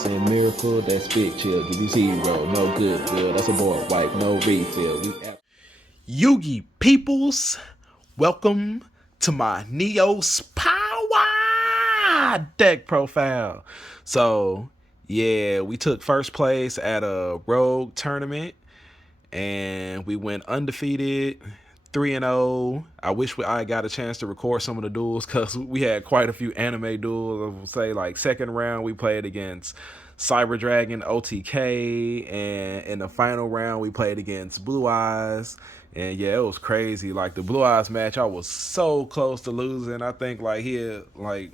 saying miracle, that's big chill. Give you zero, no good. That's a board wipe, no refill. Yugi peoples, welcome to my Neo-Spacian deck profile. So, yeah, we took first place at a rogue tournament and we went undefeated, 3-0. I wish I got a chance to record some of the duels because we had quite a few anime duels. I would say, like, second round we played against Cyber Dragon OTK, and in the final round we played against Blue Eyes. And yeah, it was crazy. Like, the Blue Eyes match, I was so close to losing. I think like he had, like,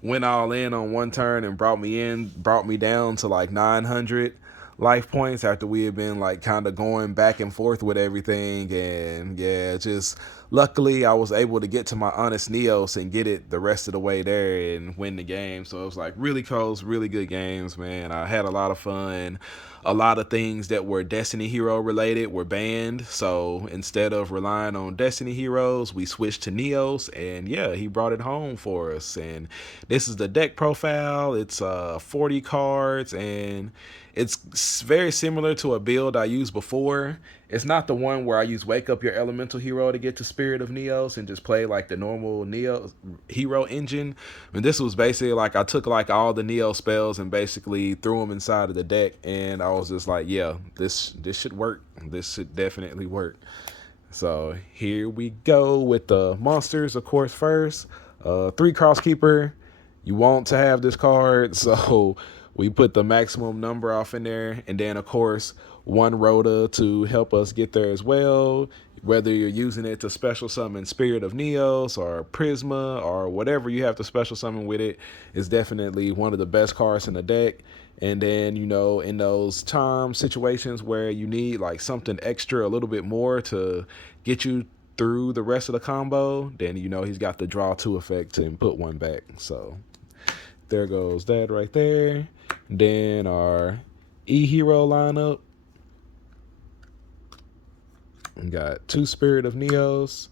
went all in on one turn and brought me down to like 900 life points after we had been like kind of going back and forth with everything. And yeah, just luckily I was able to get to my honest Neos and get it the rest of the way there and win the game. So it was like really close, really good games, man. I had a lot of fun. A lot of things that were Destiny Hero related were banned, so instead of relying on Destiny Heroes, we switched to Neos, and yeah, he brought it home for us. And this is the deck profile. It's 40 cards, and it's very similar to a build I used before. It's not the one where I use Wake Up Your Elemental Hero to get to Spirit of Neos and just play like the normal Neo hero engine. And this was basically like I took like all the Neo spells and basically threw them inside of the deck, and I was just like, yeah, this should work. This should definitely work. So here we go with the monsters, of course. First, 3 Crosskeeper. You want to have this card, so we put the maximum number off in there, and then of course 1 Rhoda to help us get there as well. Whether you're using it to special summon Spirit of Neos or Prisma or whatever you have to special summon with it, is definitely one of the best cards in the deck. And then, you know, in those situations where you need like something extra, a little bit more to get you through the rest of the combo, then you know he's got the draw 2 effect and put 1 back. So there goes that right there. Then our E-Hero lineup. We got 2 Spirit of Neos,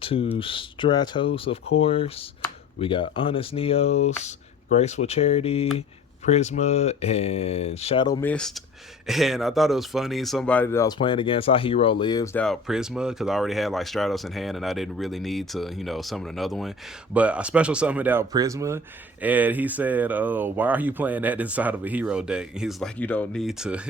2 Stratos, of course. We got Honest Neos, Graceful Charity, Prisma, and Shadow Mist. And I thought it was funny, somebody that I was playing against, our hero lives out Prisma, because I already had like Stratos in hand and I didn't really need to, you know, summon another one. But I special summoned out Prisma, and he said, oh, why are you playing that inside of a hero deck? He's like, you don't need to.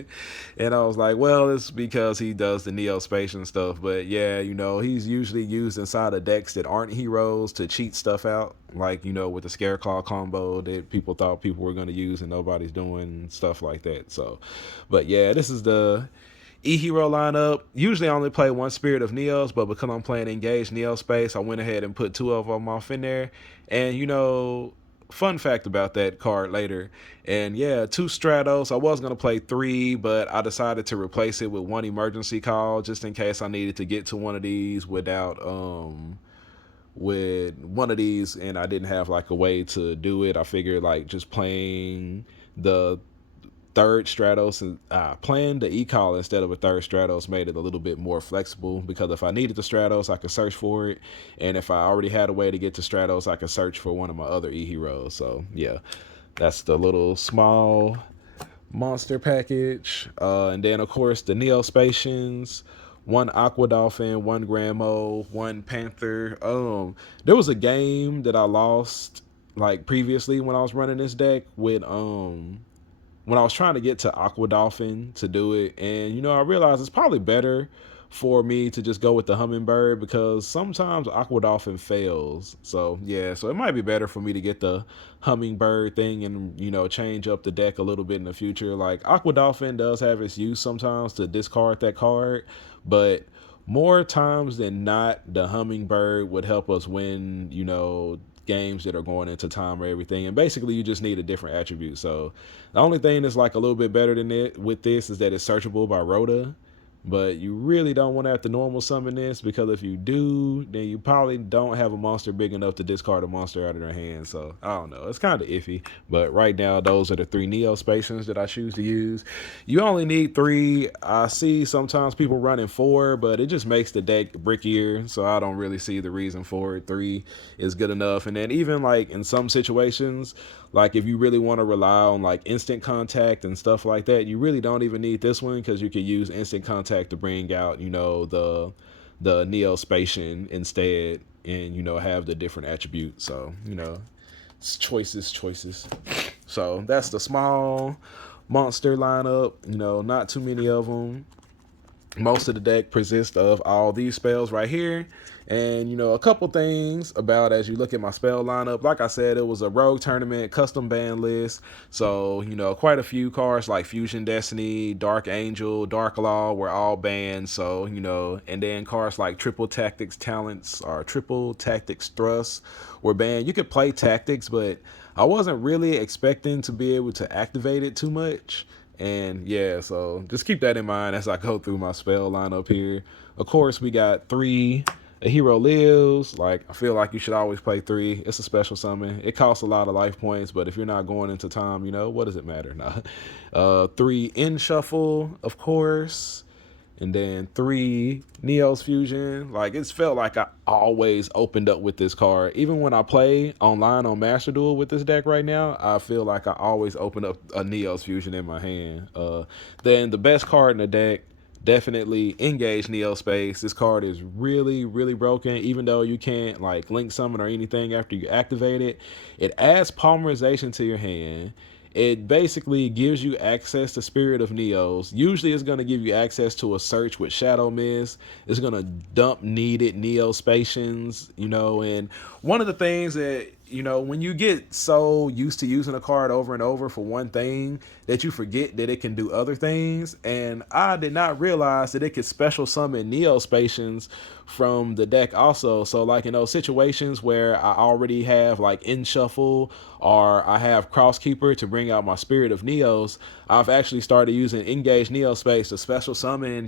And I was like, well, it's because he does the Neo-Spacian stuff. But yeah, you know, he's usually used inside of decks that aren't heroes to cheat stuff out. Like, you know, with the Scareclaw combo that people thought people were going to use and nobody's doing, stuff like that. So, but yeah, this is the E-Hero lineup. Usually I only play 1 Spirit of Neos, but because I'm playing Engaged Neo Space, I went ahead and put 2 of them off in there. And, you know, fun fact about that card later. And yeah, 2 Stratos. I was going to play 3, but I decided to replace it with 1 Emergency Call just in case I needed to get to one of these without with one of these and I didn't have like a way to do it. I figured like just playing the 3rd Stratos and playing the E-Call instead of a 3rd Stratos made it a little bit more flexible, because if I needed the Stratos, I could search for it, and if I already had a way to get to Stratos, I could search for one of my other E-Heroes. So yeah, that's the little small monster package. And then of course the Neo-Spacians, 1 Aqua Dolphin, 1 Gramo, 1 Panther. There was a game that I lost like previously when I was running this deck with when I was trying to get to Aqua Dolphin to do it, and you know, I realized it's probably better for me to just go with the Hummingbird, because sometimes Aqua Dolphin fails. So yeah, so it might be better for me to get the Hummingbird thing and, you know, change up the deck a little bit in the future. Like, Aqua Dolphin does have its use sometimes to discard that card, but more times than not, the Hummingbird would help us win, you know, games that are going into time or everything. And basically you just need a different attribute. So the only thing that's like a little bit better than it with this is that it's searchable by Rhoda, But you really don't want to have to normal summon this, because if you do, then you probably don't have a monster big enough to discard a monster out of their hand. So I don't know. It's kind of iffy. But right now, those are the 3 Neo-Spacians that I choose to use. You only need 3. I see sometimes people running 4, but it just makes the deck brickier. So I don't really see the reason for it. 3 is good enough. And then even like in some situations, like if you really want to rely on like instant contact and stuff like that, you really don't even need this one, because you could use instant contact to bring out, the Neo-Spacian instead, and have the different attributes. So it's choices. So that's the small monster lineup. Not too many of them. Most of the deck consists of all these spells right here. And, a couple things about as you look at my spell lineup. Like I said, it was a rogue tournament, custom ban list. So, quite a few cards like Fusion Destiny, Dark Angel, Dark Law were all banned. So, and then cards like Triple Tactics Talents or Triple Tactics Thrust were banned. You could play Tactics, but I wasn't really expecting to be able to activate it too much. And yeah, so just keep that in mind as I go through my spell lineup here. Of course, we got 3 A Hero Lives. Like, I feel like you should always play 3. It's a special summon. It costs a lot of life points, but if you're not going into time, what does it matter? Nah. 3 In Shuffle, of course. And then 3 Neo's Fusion. Like, it's felt like I always opened up with this card. Even when I play online on Master Duel with this deck right now, I feel like I always open up a Neo's Fusion in my hand. Then the best card in the deck, definitely Engage Neo Space. This card is really, really broken. Even though you can't like link summon or anything after you activate it, it adds polymerization to your hand. It basically gives you access to Spirit of Neos. Usually it's going to give you access to a search with Shadow Mist. It's going to dump needed Neo-Spacians, and one of the things that, when you get so used to using a card over and over for one thing that you forget that it can do other things. And I did not realize that it could special summon Neo-Spacians from the deck also. So like in those situations where I already have like In Shuffle or I have Crosskeeper to bring out my Spirit of Neos, I've actually started using Engage Neo Space to special summon,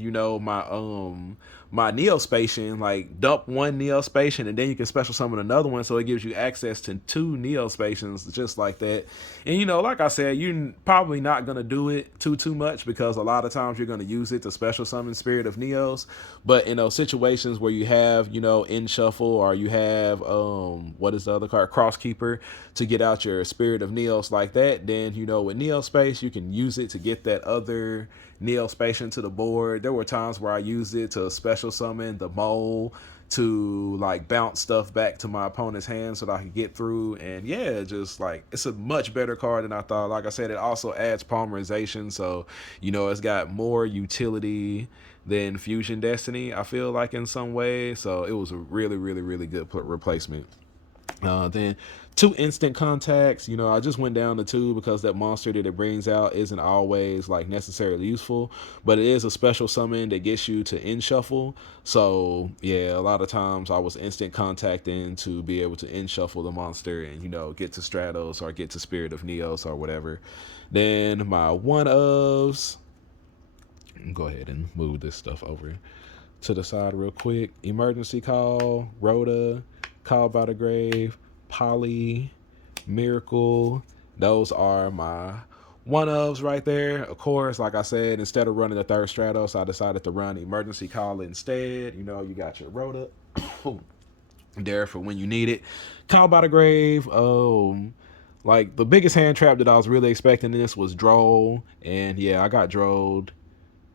my Neo-Spacian, like dump 1 Neo-Spacian and then you can special summon another one, so it gives you access to 2 Neo-Spacians just like that. And like I said, you're probably not going to do it too much, because a lot of times you're going to use it to special summon Spirit of Neos. But in those situations where you have, In Shuffle, or you have what is the other card, Crosskeeper, to get out your Spirit of Neos like that, then with Neo-Space you can use it to get that other Neo-Spacian to the board. There were times where I used it to special summon the Mole to like bounce stuff back to my opponent's hand so that I could get through. And yeah, just like it's a much better card than I thought. Like I said, it also adds polymerization, so it's got more utility than Fusion Destiny, I feel like, in some way. So it was a really, really, really good replacement. Then 2 instant contacts. I just went down to 2 because that monster that it brings out isn't always like necessarily useful, but it is a special summon that gets you to In Shuffle. So yeah, a lot of times I was instant contacting to be able to In Shuffle the monster and get to Stratos or get to Spirit of Neos or whatever. Then my one ofs. Go ahead and move this stuff over to the side real quick. Emergency Call, Rhoda, Call by the Grave, Poly, Miracle. Those are my one-ofs right there. Of course, like I said, instead of running the 3rd Stratos, I decided to run Emergency Call instead. You got your Rhoda there for when you need it. Call by the Grave. Like the biggest hand trap that I was really expecting in this was Droll, and yeah, I got Drolled.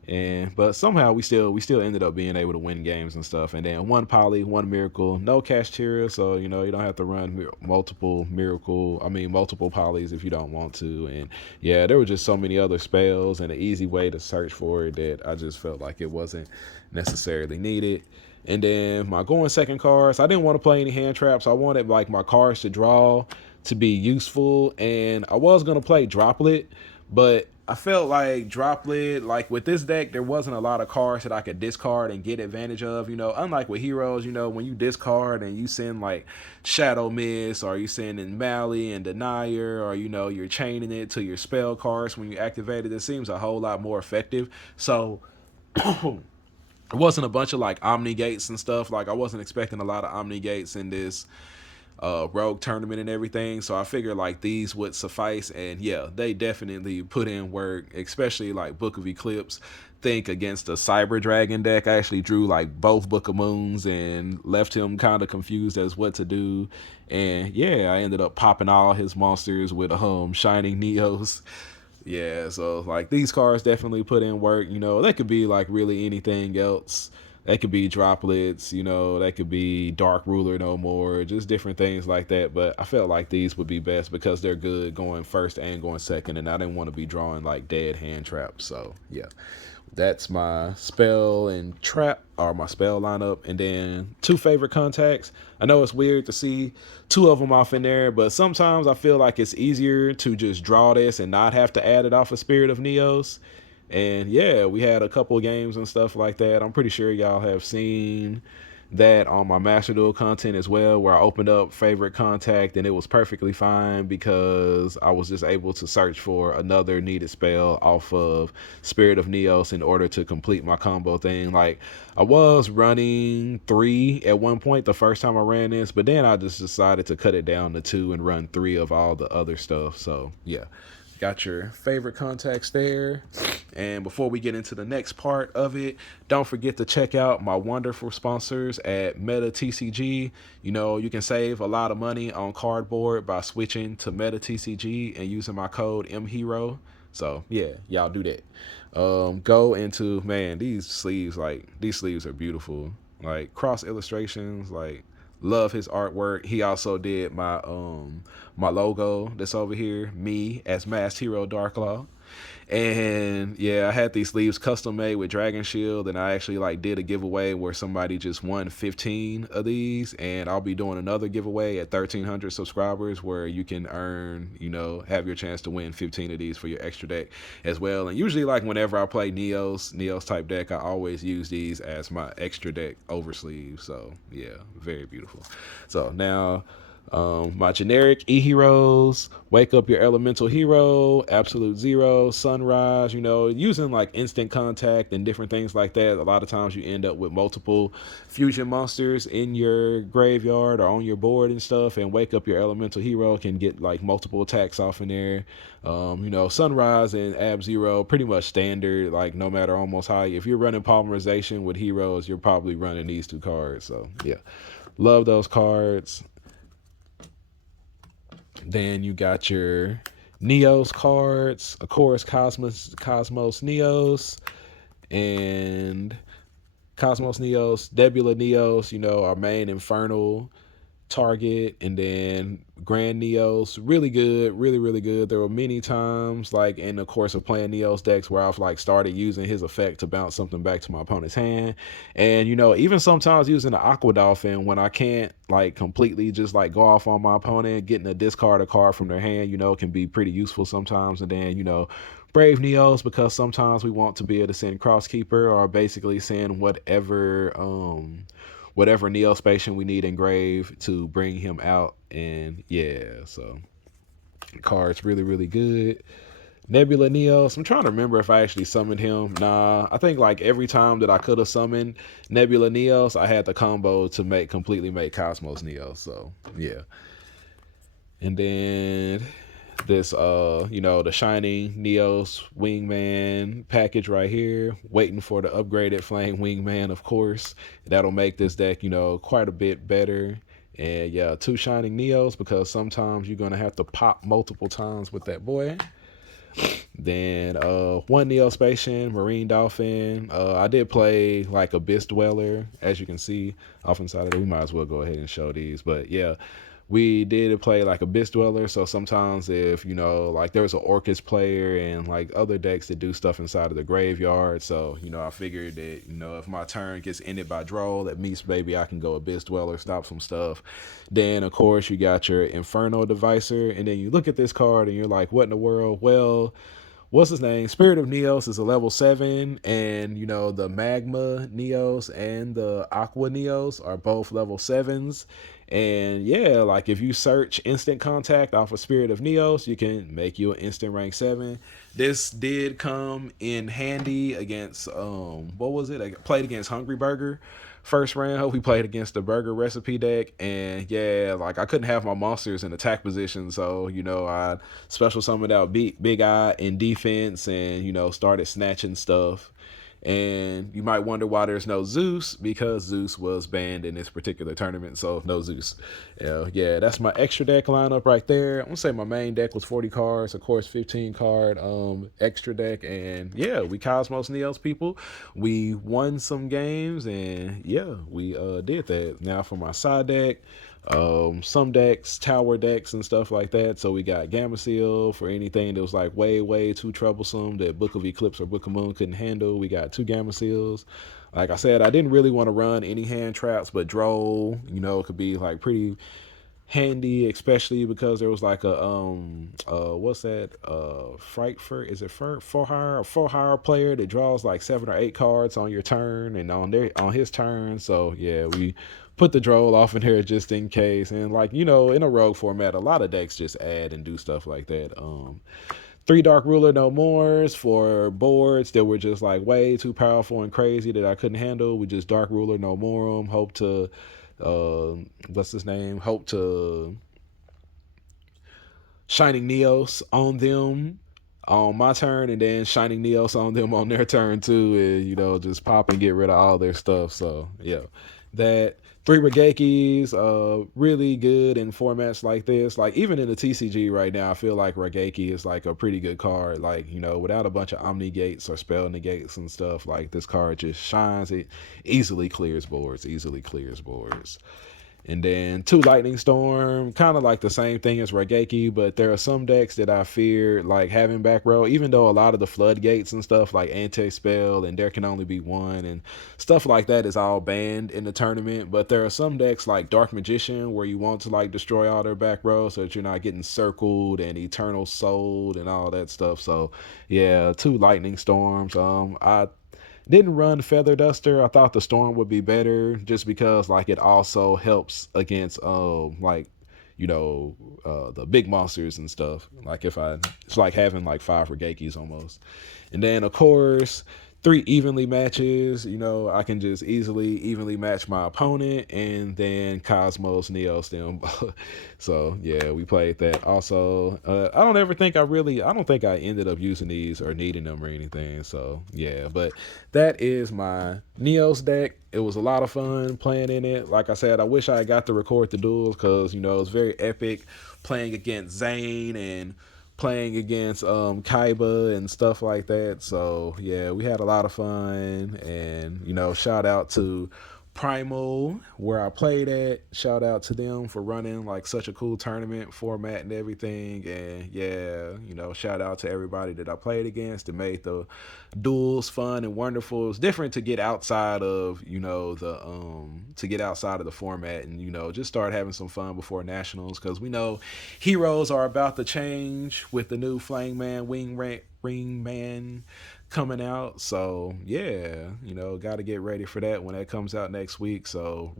But somehow we still ended up being able to win games and stuff. And then 1 Poly, 1 Miracle, no Kashtira, so you don't have to run multiple Polys if you don't want to. And yeah, there were just so many other spells and an easy way to search for it that I just felt like it wasn't necessarily needed. And then my going second cards, I didn't want to play any hand traps. I wanted like my cards to draw to be useful, and I was gonna play Droplet, but I felt like Droplet, like with this deck, there wasn't a lot of cards that I could discard and get advantage of. Unlike with Heroes, when you discard and you send like Shadow Mist, or you send in Mally and Denier, or you're chaining it to your spell cards when you activate it, it seems a whole lot more effective. So It wasn't a bunch of like Omni Gates and stuff. Like I wasn't expecting a lot of Omni Gates in this Rogue tournament and everything. So I figured like these would suffice. And yeah, they definitely put in work, especially like Book of Eclipse. Think against a Cyber Dragon deck, I actually drew like both Book of Moons and left him kind of confused as what to do. And yeah, I ended up popping all his monsters with Shining Neos. Yeah, so like these cards definitely put in work. You know, they could be like really anything else. They could be droplets, you know, they could be Dark Ruler no more, just different things like that. But I felt like these would be best because they're good going first and going second, and I didn't want to be drawing like dead hand traps. So yeah, that's my spell and trap, or my spell lineup. And then two favorite contacts. I know it's weird to see two of them off in there, but sometimes I feel like it's easier to just draw this and not have to add it off of Spirit of Neos. And yeah, we had a couple of games and stuff like that. I'm pretty sure y'all have seen that on my Master Duel content as well, where I opened up favorite contact and it was perfectly fine because I was just able to search for another needed spell off of Spirit of Neos in order to complete my combo thing. Like I was running 3 at one point the first time I ran this, but then I just decided to cut it down to 2 and run 3 of all the other stuff. So yeah, got your favorite contacts there. And before we get into the next part of it, don't forget to check out my wonderful sponsors at Meta TCG. You know, you can save a lot of money on cardboard by switching to Meta TCG and using my code MHERO. So yeah, y'all do that. Go into, man, these sleeves are beautiful. Like cross illustrations, like love his artwork. He also did my logo that's over here, me as Masked Hero Darklaw. And yeah, I had these sleeves custom made with Dragon Shield, and I actually like did a giveaway where somebody just won 15 of these, and I'll be doing another giveaway at 1,300 subscribers where you can earn, you know, have your chance to win 15 of these for your extra deck as well. And usually like whenever I play Neos type deck, I always use these as my extra deck over sleeve. So yeah, very beautiful. So now my generic E-Heroes, Wake Up Your Elemental Hero, Absolute Zero, Sunrise, you know, using like instant contact and different things like that. A lot of times you end up with multiple fusion monsters in your graveyard or on your board and stuff, and Wake Up Your Elemental Hero can get like multiple attacks off in there. You know, Sunrise and Ab Zero, pretty much standard, like no matter almost how, if you're running polymerization with heroes, you're probably running these two cards. So yeah, love those cards. Then you got your Neos cards, of course, Cosmos Neos, and Cosmos Neos, Nebula Neos, you know, our main Infernal target. And then Grand Neos, really good, really good. There were many times like in the course of playing Neos decks where I've like started using his effect to bounce something back to my opponent's hand. And you know, even sometimes using the Aqua Dolphin when I can't like completely just like go off on my opponent, getting a discard a card from their hand, you know, can be pretty useful sometimes. And then, you know, Brave Neos, because sometimes we want to be able to send Crosskeeper or basically send whatever Neo-Spacian we need engraved to bring him out. And yeah, so the card's really good. Nebula Neos, I'm trying to remember if I actually summoned him. Nah, I think like every time that I could have summoned Nebula Neos, I had the combo to completely make Cosmos Neos. So yeah. And then this you know, the Shining Neos Wingman package right here, waiting for the upgraded Flame Wingman, of course. That'll make this deck, you know, quite a bit better. And yeah, 2 Shining Neos, because sometimes you're gonna have to pop multiple times with that boy. Then 1 Neo-Spacian Marine Dolphin. I did play like Abyss Dweller, as you can see off inside of it. We might as well go ahead and show these. But yeah, we did play like Abyss Dweller. So sometimes if, you know, like there's an Orcus player and like other decks that do stuff inside of the graveyard. So, you know, I figured that, you know, if my turn gets ended by draw, that means maybe I can go Abyss Dweller, stop some stuff. Then, of course, you got your Inferno Devicer. And then you look at this card and you're like, what in the world? Well, what's his name? Spirit of Neos is a level 7, and you know the Magma Neos and the Aqua Neos are both level 7s. And yeah, like if you search instant contact off of Spirit of Neos, you can make you an instant rank 7. This did come in handy against what was it? I played against Hungry Burger first round. We played against the burger recipe deck, and yeah, like I couldn't have my monsters in attack position, so I special summoned out Big Eye in defense, and started snatching stuff. And you might wonder why there's no Zeus, because Zeus was banned in this particular tournament, so no Zeus. Yeah, that's my extra deck lineup right there. I'm gonna say my main deck was 40 cards, of course, 15 card extra deck, and yeah, we Cosmos Neos people. We won some games, and yeah, we did that. Now for my side deck. Some decks, tower decks and stuff like that. So we got Gamma Seal for anything that was like way too troublesome that Book of Eclipse or Book of Moon couldn't handle. We got 2 Gamma Seals. Like I said, I didn't really want to run any hand traps, but Droll, could be like pretty handy, especially because there was like a what's that, Frankfurt, is it for hire player that draws like 7 or 8 cards on your turn and on his turn. So yeah, we put the Droll off in here just in case. And like in a rogue format, a lot of decks just add and do stuff like that. 3 Dark Ruler No Mores for boards that were just like way too powerful and crazy that I couldn't handle. We just Dark Ruler No More them. Hope to what's his name? Hope to Shining Neos on them on my turn, and then Shining Neos on them on their turn too, and just pop and get rid of all their stuff. So yeah, that 3 Regekis, really good in formats like this. Like even in the TCG right now, I feel like Regeki is like a pretty good card. Like without a bunch of Omni Gates or Spell Negates and stuff, like this card just shines. It easily clears boards. And then 2 Lightning Storm, kind of like the same thing as Regeki, but there are some decks that I fear like having back row, even though a lot of the floodgates and stuff like anti-spell and there can only be one and stuff like that is all banned in the tournament. But there are some decks like Dark Magician where you want to like destroy all their back row so that you're not getting circled and Eternal Souled and all that stuff. So yeah, 2 Lightning Storms. I didn't run Feather Duster. I thought the Storm would be better just because like it also helps against the big monsters and stuff. Like it's like having like 5 Regekis almost. And then of course 3 evenly matches. I can just evenly match my opponent, and then Cosmos Neos them. So yeah, we played that. Also, I don't think I ended up using these or needing them or anything. So yeah, but that is my Neos deck. It was a lot of fun playing in it. Like I said, I wish I got to record the duels because it was very epic playing against Zane and playing against Kaiba and stuff like that. So yeah, we had a lot of fun. And shout out to Primal where I played at. Shout out to them for running like such a cool tournament format and everything. And yeah, shout out to everybody that I played against. It made the duels fun and wonderful. It was different to get outside of the format and just start having some fun before nationals, because we know heroes are about to change with the new Flame Man Ring Man coming out. So yeah, got to get ready for that when that comes out next week. So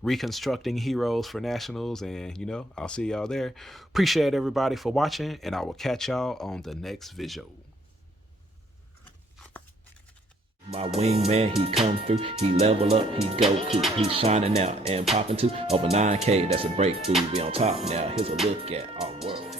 reconstructing heroes for nationals, and I'll see y'all there. Appreciate everybody for watching, and I will catch y'all on the next video. My wingman, he come through, he level up, he go cool, he shining out and popping to over 9K. That's a breakthrough. We on top now. Here's a look at our world.